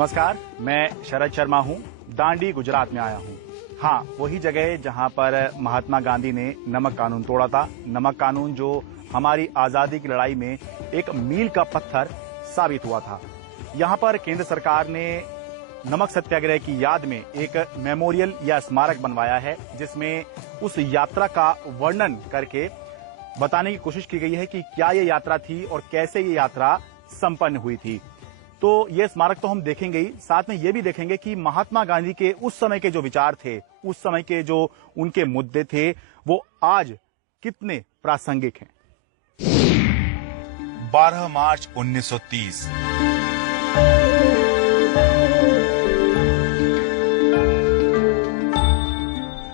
नमस्कार, मैं शरद शर्मा हूं। दांडी गुजरात में आया हूं। हाँ, वही जगह जहां पर महात्मा गांधी ने नमक कानून तोड़ा था। नमक कानून जो हमारी आजादी की लड़ाई में एक मील का पत्थर साबित हुआ था। यहां पर केंद्र सरकार ने नमक सत्याग्रह की याद में एक मेमोरियल या स्मारक बनवाया है, जिसमें उस यात्रा का वर्णन करके बताने की कोशिश की गई है कि क्या ये यात्रा थी और कैसे ये यात्रा संपन्न हुई थी। तो ये स्मारक तो हम देखेंगे ही, साथ में ये भी देखेंगे कि महात्मा गांधी के उस समय के जो विचार थे, उस समय के जो उनके मुद्दे थे, वो आज कितने प्रासंगिक हैं। 12 मार्च 1930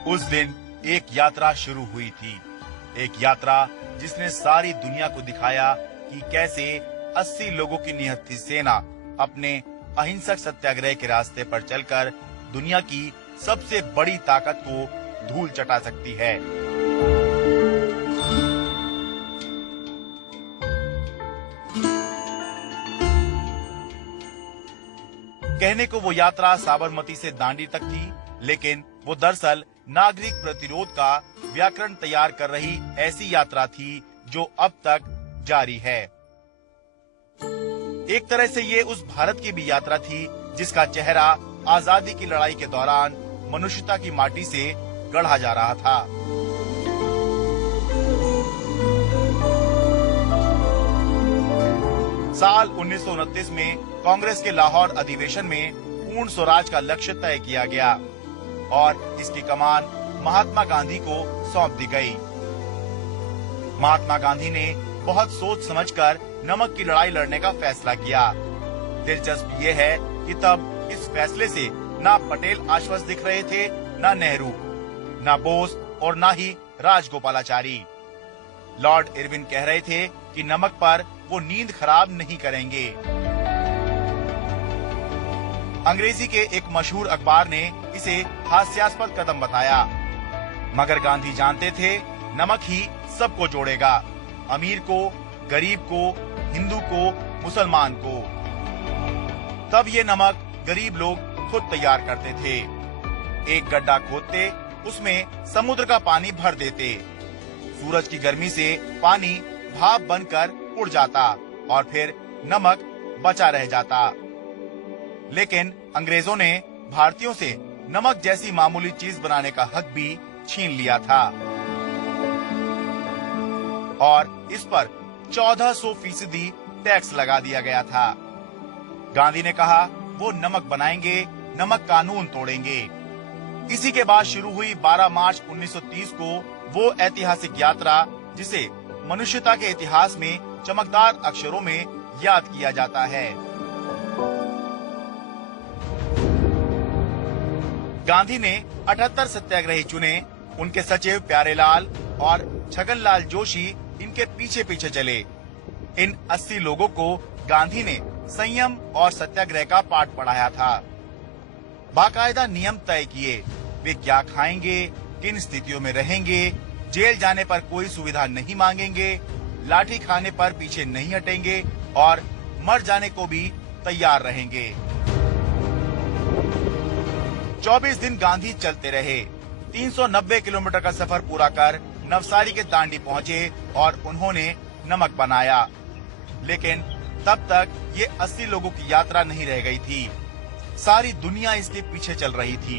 उस दिन एक यात्रा शुरू हुई थी। एक यात्रा जिसने सारी दुनिया को दिखाया कि कैसे 80 लोगों की निहत्थी सेना अपने अहिंसक सत्याग्रह के रास्ते पर चलकर दुनिया की सबसे बड़ी ताकत को धूल चटा सकती है। कहने को वो यात्रा साबरमती से दांडी तक थी, लेकिन वो दरअसल नागरिक प्रतिरोध का व्याकरण तैयार कर रही ऐसी यात्रा थी जो अब तक जारी है। एक तरह से ये उस भारत की भी यात्रा थी जिसका चेहरा आजादी की लड़ाई के दौरान मनुष्यता की माटी से गढ़ा जा रहा था। साल 1929 में कांग्रेस के लाहौर अधिवेशन में पूर्ण स्वराज का लक्ष्य तय किया गया और इसकी कमान महात्मा गांधी को सौंप दी गई। महात्मा गांधी ने बहुत सोच समझकर नमक की लड़ाई लड़ने का फैसला किया। दिलचस्प ये है कि तब इस फैसले से ना पटेल आश्वस्त दिख रहे थे, ना नेहरू, ना बोस और ना ही राजगोपालाचारी। लॉर्ड इरविन कह रहे थे कि नमक पर वो नींद खराब नहीं करेंगे। अंग्रेजी के एक मशहूर अखबार ने इसे हास्यास्पद कदम बताया, मगर गांधी जानते थे नमक ही सबको जोड़ेगा, अमीर को, गरीब को, हिंदू को, मुसलमान को। तब ये नमक गरीब लोग खुद तैयार करते थे। एक गड्ढा खोदते, उसमें समुद्र का पानी भर देते। सूरज की गर्मी से पानी भाप बनकर उड़ जाता और फिर नमक बचा रह जाता। लेकिन अंग्रेजों ने भारतीयों से नमक जैसी मामूली चीज बनाने का हक भी छीन लिया था और इस पर 1400% टैक्स लगा दिया गया था। गांधी ने कहा वो नमक बनाएंगे, नमक कानून तोड़ेंगे। इसी के बाद शुरू हुई 12 मार्च 1930 को वो ऐतिहासिक यात्रा जिसे मनुष्यता के इतिहास में चमकदार अक्षरों में याद किया जाता है। गांधी ने 78 सत्याग्रही चुने। उनके सचिव प्यारेलाल और छगनलाल जोशी इनके पीछे पीछे चले। इन 80 लोगों को गांधी ने संयम और सत्याग्रह का पाठ पढ़ाया था। बाकायदा नियम तय किए, वे क्या खाएंगे, किन स्थितियों में रहेंगे, जेल जाने पर कोई सुविधा नहीं मांगेंगे, लाठी खाने पर पीछे नहीं हटेंगे और मर जाने को भी तैयार रहेंगे। 24 दिन गांधी चलते रहे। 390 किलोमीटर का सफर पूरा कर नवसारी के दांडी पहुंचे और उन्होंने नमक बनाया। लेकिन तब तक ये 80 लोगों की यात्रा नहीं रह गई थी। सारी दुनिया इसके पीछे चल रही थी।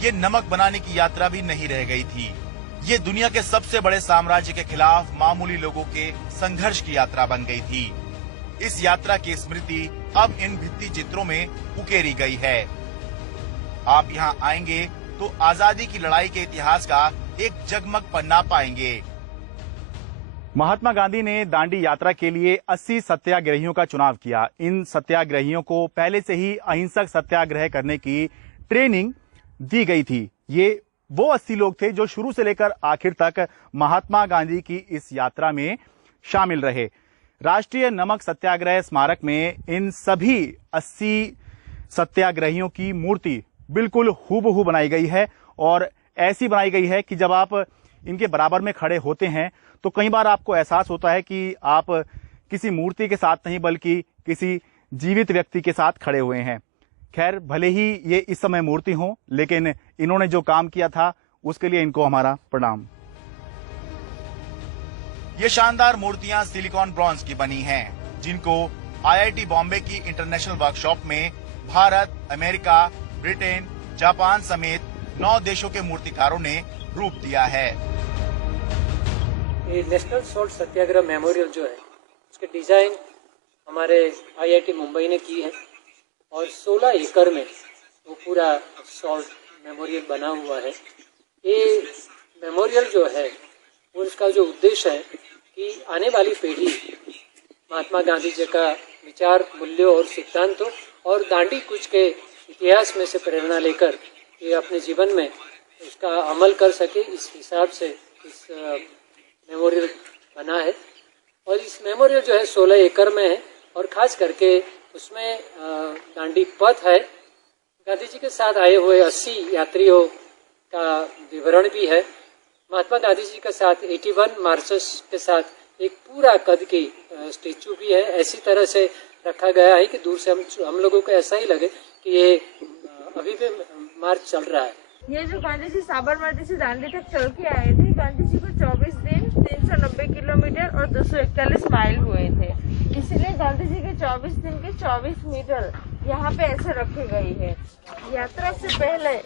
ये नमक बनाने की यात्रा भी नहीं रह गई थी। ये दुनिया के सबसे बड़े साम्राज्य के खिलाफ मामूली लोगों के संघर्ष की यात्रा बन गई थी। इस यात्रा की स्मृति अब इन भित्ति चित्रों में उकेरी गई है। आप यहाँ आएंगे तो आजादी की लड़ाई के इतिहास का एक जगमग पन्ना पाएंगे। महात्मा गांधी ने दांडी यात्रा के लिए 80 सत्याग्रहियों का चुनाव किया। इन सत्याग्रहियों को पहले से ही अहिंसक सत्याग्रह करने की ट्रेनिंग दी गई थी। ये वो 80 लोग थे जो शुरू से लेकर आखिर तक महात्मा गांधी की इस यात्रा में शामिल रहे। राष्ट्रीय नमक सत्याग्रह स्मारक में इन सभी 80 सत्याग्रहियों की मूर्ति बिल्कुल हूबहू बनाई गई है और ऐसी बनाई गई है कि जब आप इनके बराबर में खड़े होते हैं तो कई बार आपको एहसास होता है कि आप किसी मूर्ति के साथ नहीं बल्कि किसी जीवित व्यक्ति के साथ खड़े हुए हैं। खैर, भले ही ये इस समय मूर्ति हो, लेकिन इन्होंने जो काम किया था उसके लिए इनको हमारा प्रणाम। ये शानदार मूर्तियां सिलिकॉन ब्रॉन्ज की बनी हैं, जिनको IIT बॉम्बे की इंटरनेशनल वर्कशॉप में भारत, अमेरिका, ब्रिटेन, जापान समेत 9 देशों के मूर्तिकारों ने रूप दिया है। ये नेशनल सॉल्ट सत्याग्रह मेमोरियल जो है, उसके डिजाइन हमारे IIT मुंबई ने की है और 16 एकड़ में वो पूरा सॉल्ट मेमोरियल बना हुआ है। ये मेमोरियल जो है, उसका जो उद्देश्य है कि आने वाली पीढ़ी महात्मा गांधी जी का विचार, मूल्यों और सिद्धांतों और दांडी कूच के इतिहास में से प्रेरणा लेकर ये अपने जीवन में उसका अमल कर सके, इस हिसाब से इस मेमोरियल बना है। और इस मेमोरियल जो है 16 एकड़ में है और खास करके उसमें दांडी पथ है। गांधी जी के साथ आए हुए 80 यात्रियों का विवरण भी है। महात्मा गांधी जी के साथ 81 मार्चर्स के साथ एक पूरा कद की स्टेचू भी है। ऐसी तरह से रखा गया है कि दूर से हम लोगों को ऐसा ही लगे कि ये अभी भी मार्च चल रहा है। ये जो गांधी जी साबरमती से दांडी तक चल के आए थे, गांधी जी को 24 दिन 390 किलोमीटर और 241 माइल हुए थे। इसीलिए गांधी जी के 24 दिन के 24 मीटर यहाँ पे ऐसे रखे गए हैं। यात्रा से पहले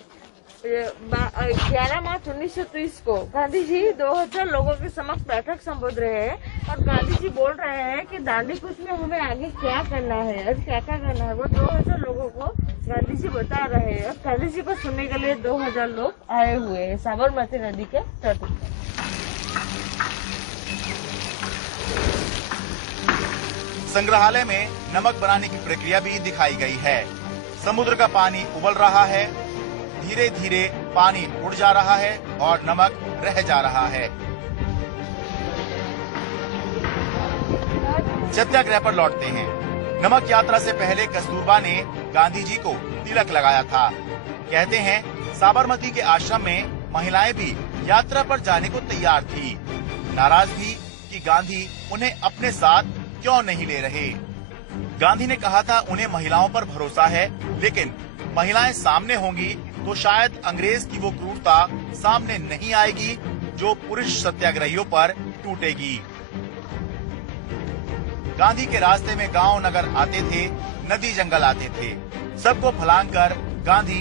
11 मार्च 1930 को गांधी जी 2000 लोगों के समक्ष बैठक संबोध रहे हैं और गांधी जी बोल रहे हैं कि दांडी कूच में हमें आगे क्या करना है और क्या क्या करना है, वो 2000 लोगों को गांधी जी बता रहे हैं। और गांधी जी को सुनने के लिए 2000 लोग आए हुए हैं साबरमती नदी के तट पर। संग्रहालय में नमक बनाने की प्रक्रिया भी दिखाई गई है। समुद्र का पानी उबल रहा है, धीरे धीरे पानी उड़ जा रहा है और नमक रह जा रहा है। सत्याग्रह पर लौटते हैं। नमक यात्रा से पहले कस्तूरबा ने गांधी जी को तिलक लगाया था। कहते हैं साबरमती के आश्रम में महिलाएं भी यात्रा पर जाने को तैयार थी। नाराज थी कि गांधी उन्हें अपने साथ क्यों नहीं ले रहे। गांधी ने कहा था उन्हें महिलाओं पर भरोसा है, लेकिन महिलाएं सामने होंगी तो शायद अंग्रेज की वो क्रूरता सामने नहीं आएगी जो पुरुष सत्याग्रहियों पर टूटेगी। गांधी के रास्ते में गांव नगर आते थे, नदी जंगल आते थे, सबको फलांग कर गांधी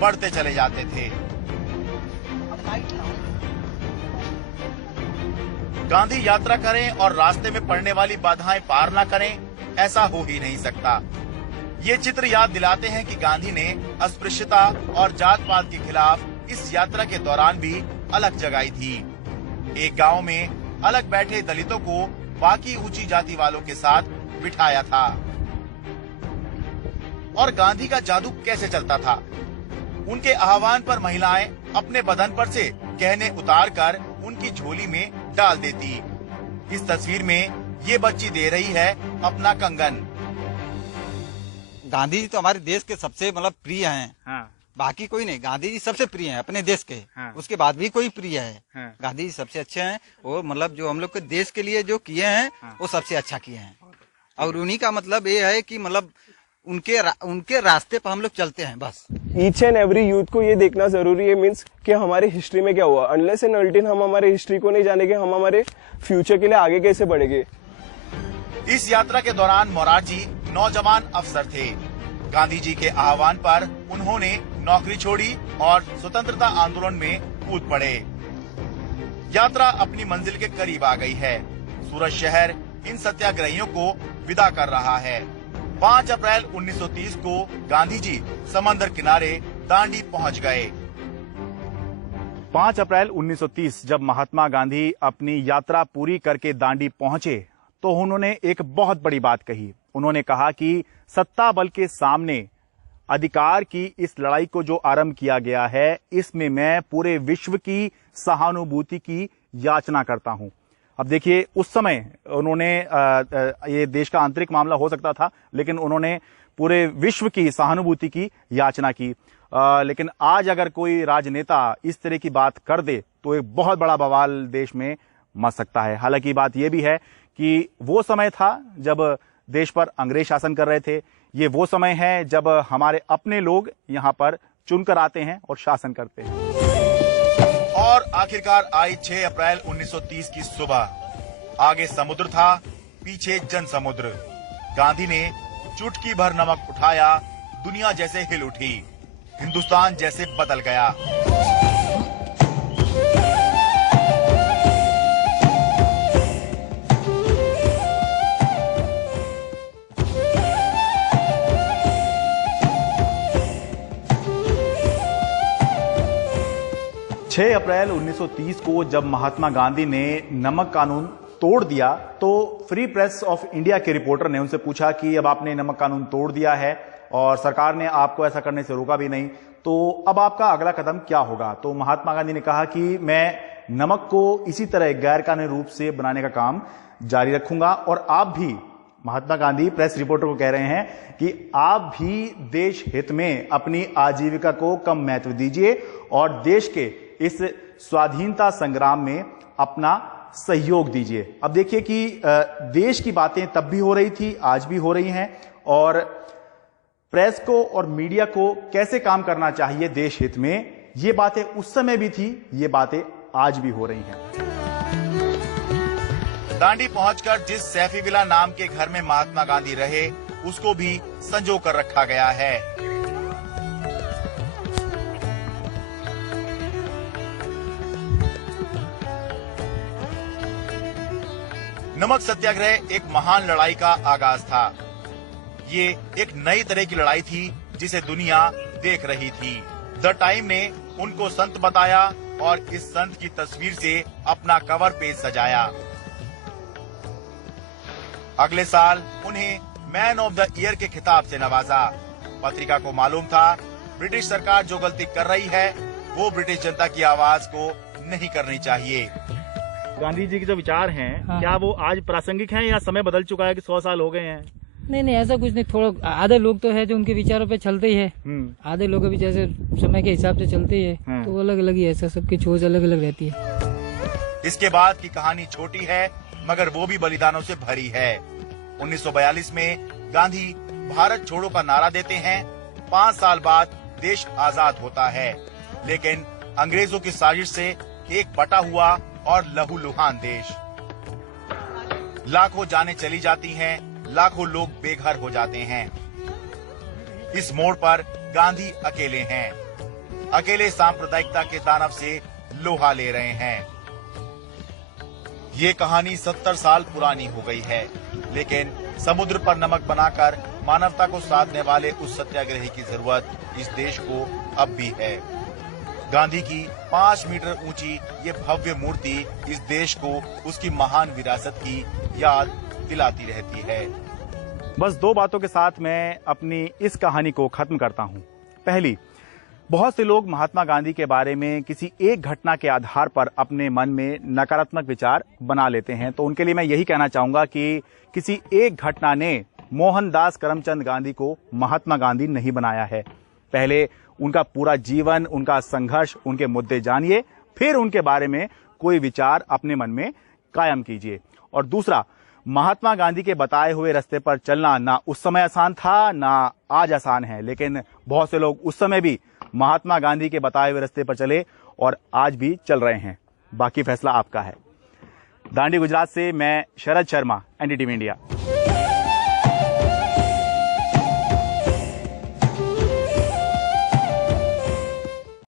बढ़ते चले जाते थे। गांधी यात्रा करें और रास्ते में पड़ने वाली बाधाएं पार ना करें, ऐसा हो ही नहीं सकता। ये चित्र याद दिलाते हैं कि गांधी ने अस्पृश्यता और जात पात के खिलाफ इस यात्रा के दौरान भी अलग जगाई थी। एक गांव में अलग बैठे दलितों को बाकी ऊंची जाति वालों के साथ बिठाया था। और गांधी का जादू कैसे चलता था? उनके आह्वान पर महिलाएं अपने बदन पर से गहने उतार कर उनकी झोली में डाल देती। इस तस्वीर में ये बच्ची दे रही है अपना कंगन। गांधी जी तो हमारे देश के सबसे मतलब प्रिय हैं। हाँ। बाकी कोई नहीं, गांधी जी सबसे प्रिय हैं अपने देश के। हाँ। उसके बाद भी कोई प्रिय है। हाँ। गांधी जी सबसे अच्छे हैं और मतलब जो हम लोग के देश के लिए जो किए हैं, हाँ। वो सबसे अच्छा किए हैं। और उन्हीं का मतलब ये है कि मतलब उनके रास्ते पर हम लोग चलते हैं बस। ईच एंड एवरी यूथ को ये देखना जरूरी है, मीन्स कि हमारे हिस्ट्री में क्या हुआ। अनलेस एंड अनटिल हम हमारे हिस्ट्री को नहीं जानेंगे, हम हमारे फ्यूचर के लिए आगे कैसे बढ़ेंगे। इस यात्रा के दौरान मोरारजी नौजवान अफसर थे। गांधी जी के आह्वान पर उन्होंने नौकरी छोड़ी और स्वतंत्रता आंदोलन में कूद पड़े। यात्रा अपनी मंजिल के करीब आ गई है। सूरत शहर इन सत्याग्रहियों को विदा कर रहा है। 5 अप्रैल 1930 को गांधी जी समंदर किनारे दांडी पहुंच गए। 5 अप्रैल 1930 जब महात्मा गांधी अपनी यात्रा पूरी करके दांडी पहुंचे तो उन्होंने एक बहुत बड़ी बात कही। उन्होंने कहा कि सत्ता बल के सामने अधिकार की इस लड़ाई को जो आरंभ किया गया है, इसमें मैं पूरे विश्व की सहानुभूति की याचना करता हूं। अब देखिए, उस समय उन्होंने ये देश का आंतरिक मामला हो सकता था, लेकिन उन्होंने पूरे विश्व की सहानुभूति की याचना की। लेकिन आज अगर कोई राजनेता इस तरह की बात कर दे तो एक बहुत बड़ा बवाल देश में मच सकता है। हालांकि बात यह भी है कि वो समय था जब देश पर अंग्रेज शासन कर रहे थे। ये वो समय है जब हमारे अपने लोग यहाँ पर चुनकर आते हैं और शासन करते हैं। और आखिरकार आई 6 अप्रैल 1930 की सुबह। आगे समुद्र था, पीछे जन समुद्र। गांधी ने चुटकी भर नमक उठाया, दुनिया जैसे हिल उठी, हिंदुस्तान जैसे बदल गया। छह अप्रैल 1930 को जब महात्मा गांधी ने नमक कानून तोड़ दिया तो फ्री प्रेस ऑफ इंडिया के रिपोर्टर ने उनसे पूछा कि अब आपने नमक कानून तोड़ दिया है और सरकार ने आपको ऐसा करने से रोका भी नहीं, तो अब आपका अगला कदम क्या होगा? तो महात्मा गांधी ने कहा कि मैं नमक को इसी तरह गैर कानूनी रूप से बनाने का काम जारी रखूंगा और आप भी, महात्मा गांधी प्रेस रिपोर्टर को कह रहे हैं कि आप भी देश हित में अपनी आजीविका को कम महत्व दीजिए और देश के इस स्वाधीनता संग्राम में अपना सहयोग दीजिए। अब देखिए कि देश की बातें तब भी हो रही थी, आज भी हो रही हैं और प्रेस को और मीडिया को कैसे काम करना चाहिए देश हित में, ये बातें उस समय भी थी, ये बातें आज भी हो रही हैं। दांडी पहुंचकर जिस सैफी विला नाम के घर में महात्मा गांधी रहे, उसको भी संजो कर रखा गया है। नमक सत्याग्रह एक महान लड़ाई का आगाज था। ये एक नई तरह की लड़ाई थी जिसे दुनिया देख रही थी। द टाइम ने उनको संत बताया और इस संत की तस्वीर से अपना कवर पेज सजाया। अगले साल उन्हें मैन ऑफ द ईयर के खिताब से नवाजा। पत्रिका को मालूम था ब्रिटिश सरकार जो गलती कर रही है वो ब्रिटिश जनता की आवाज को नहीं करनी चाहिए। गांधी जी के जो विचार हैं, क्या वो आज प्रासंगिक हैं या समय बदल चुका है कि 100 साल हो गए हैं? नहीं, ऐसा कुछ नहीं। थोड़ा आधे लोग तो है जो उनके विचारों पे चलते ही है, आधे लोग भी जैसे समय के हिसाब से चलते ही है, तो अलग अलग ही ऐसा सबकी सोच अलग अलग रहती है। इसके बाद की कहानी छोटी है मगर वो भी बलिदानों से भरी है। 1942 में गांधी भारत छोड़ो का नारा देते हैं। 5 साल बाद देश आजाद होता है, लेकिन अंग्रेजों की साजिश से एक बटा हुआ और लहूलुहान देश। लाखों जानें चली जाती हैं, लाखों लोग बेघर हो जाते हैं। इस मोड़ पर गांधी अकेले हैं, अकेले सांप्रदायिकता के दानव से लोहा ले रहे हैं। ये कहानी 70 साल पुरानी हो गई है, लेकिन समुद्र पर नमक बनाकर मानवता को साधने वाले उस सत्याग्रही की जरूरत इस देश को अब भी है। गांधी की 5 मीटर ऊंची ये भव्य मूर्ति इस देश को उसकी महान विरासत की याद दिलाती रहती है। बस 2 बातों के साथ मैं अपनी इस कहानी को खत्म करता हूं। पहली, बहुत से लोग महात्मा गांधी के बारे में किसी एक घटना के आधार पर अपने मन में नकारात्मक विचार बना लेते हैं, तो उनके लिए मैं यही कहना चाहूंगा कि किसी एक घटना ने मोहनदास करमचंद गांधी को महात्मा गांधी नहीं बनाया है। पहले उनका पूरा जीवन, उनका संघर्ष, उनके मुद्दे जानिए, फिर उनके बारे में कोई विचार अपने मन में कायम कीजिए। और दूसरा, महात्मा गांधी के बताए हुए रास्ते पर चलना ना उस समय आसान था ना आज आसान है, लेकिन बहुत से लोग उस समय भी महात्मा गांधी के बताए हुए रास्ते पर चले और आज भी चल रहे हैं। बाकी फैसला आपका है। दांडी गुजरात से मैं शरद शर्मा, एनडीटीवी इंडिया।